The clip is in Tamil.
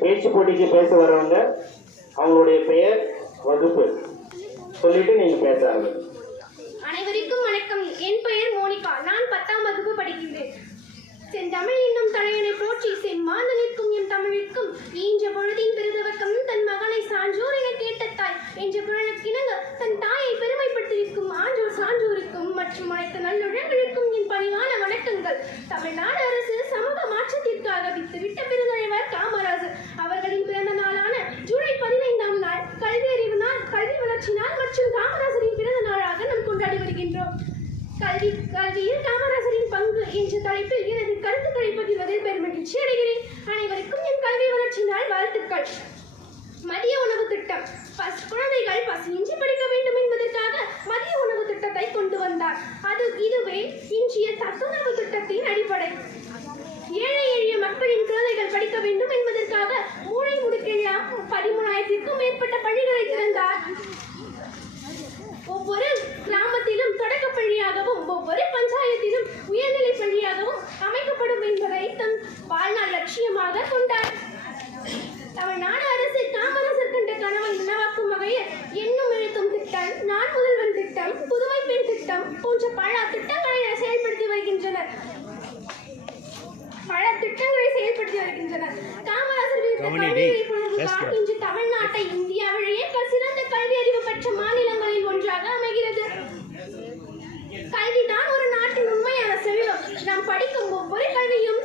பேச்சு போட்டிக்கு பேச வரவங்க அவங்களுடைய பெயர், வகுப்பு சொல்லிட்டு நீங்க பேச ஆரம்பிங்க. அனைவருக்கும் வணக்கம். என் பெயர் மோனிகா. நான் 10ஆம் வகுப்பு படிக்கின்றேன். செந்தமிழ் என்னும் தலையனை போற்றி செம்மாந்தனிற்கும் என் தமிழிற்கும் ஈன்ற பொழுதின் பெருதவக்கம் தன் மகனை சான்றோர் என கேட்ட தாய் என்ற குரலுக்கிணங்க தன் தாயை பெருமைப்படுத்தியிருக்கும் ஆன்றோர் சான்றோருக்கும் மற்றும் அனைத்து நல்லுழங்களுக்கும் என் பணிவான வணக்கங்கள். தமிழ்நாடு அரசு சமூக மாற்றத்திற்காக வித்துவிட்ட பெருந்தலைவர் காமராஜர் அவர்களின் பிறந்த நாளான ஜூலை 15ஆம் நாள் கல்வி அறிவு நாள், கல்வி வளர்ச்சி நாள் மற்றும் காமராஜரின் பிறந்த நாளாக நாம் கொண்டாடி வருகின்றோம். கல்வியில் காமராஜரின் பங்கு என்ற தலைப்பில் எனது கருத்துக்களை பகிர்வதில் பெருமகிழ்ச்சி அடைகிறேன். அனைவருக்கும் என் கல்வி வளர்ச்சி நாள் வாழ்த்துக்கள். மதிய உணவு திட்டம். குழந்தைகள் பசியின்றி படிக்க வேண்டும் என்பதற்காக மதிய உணவு திட்டத்தை கொண்டு வந்தார். இதுவே இன்றைய சத்துணவு திட்டத்தின் அடிப்படை. ஏழை எளிய மக்களின் குழந்தைகள் படிக்க வேண்டும் என்பதற்காக மூளை முடுக்கெல்லாம் 13,000க்கும் மேற்பட்ட பள்ளிகளை திறந்தார். ஒவ்வொரு கிராமத்திலும் தொடக்க பள்ளியாகவும் ஒவ்வொரு பஞ்சாயத்திலும் உயர்நிலை பள்ளியாகவும் அமைக்கப்படும் என்பதை தன் வாழ்நாள் லட்சியமாக கொண்டார். தமிழ்நாடு அரசு காமராஜர் கண்ட கனவை நனவாக்கும் வகையில் எண்ணும் எழுத்தும் திட்டம், நான் முதல்வன் திட்டம், புதுமை பெண் திட்டம் போன்ற பல திட்டங்களை செயல்படுத்தி வருகின்றனர். காமராஜர் இன்று தமிழ்நாட்டை இந்தியாவிலேயே சிறந்த கல்வி அறிவு பெற்ற மாநிலங்களில் ஒன்றாக அமைகிறது. கல்விதான் ஒரு நாட்டின் உண்மையான செல்வம். நாம் படிக்கும் ஒவ்வொரு கல்வியும்